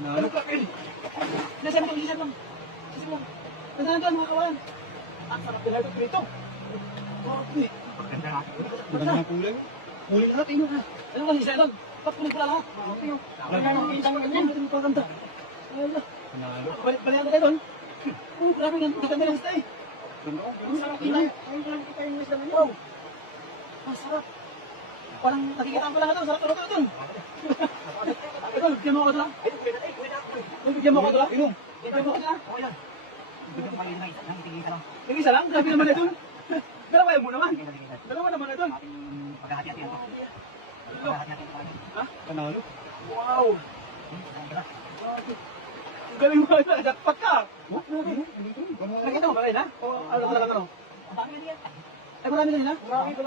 Ano ka, Ken? Nasaan ko, isa lang. Isa lang. Nasaan mga kawan? Ang sarap nila ito, prito. Maganda nga kulay. Kulay lahat, ino ha. Ano lang, isa lang. Pagkulay pala lahat. Wala nga nang kita ng ganyan. Ito yung paganda. Balihan ka tayo doon. Oh, grabe nga. Maganda lang stay. Ang sarap inay. Ang sarap kita yung isda mo. Ang sarap. Parang nakikita ko lang ito. Sarap ito doon. Ito, bigyan mo ako ito lang. Bigyan mo ako ito lang. Bigyan mo ako ito lang. Okay lang. Bigyan mo pala yung isa lang. Yung isa lang? Grabe naman ito. Dalawa mo naman. Dalawa naman ito. Paghahati-hati ito. Paghahati-hati ito. Ha? Panalo? Wow! Galing mo ito. Jackpot ka. Nakita mo ba kayo na? O ano lang ano? Ay marami kanina?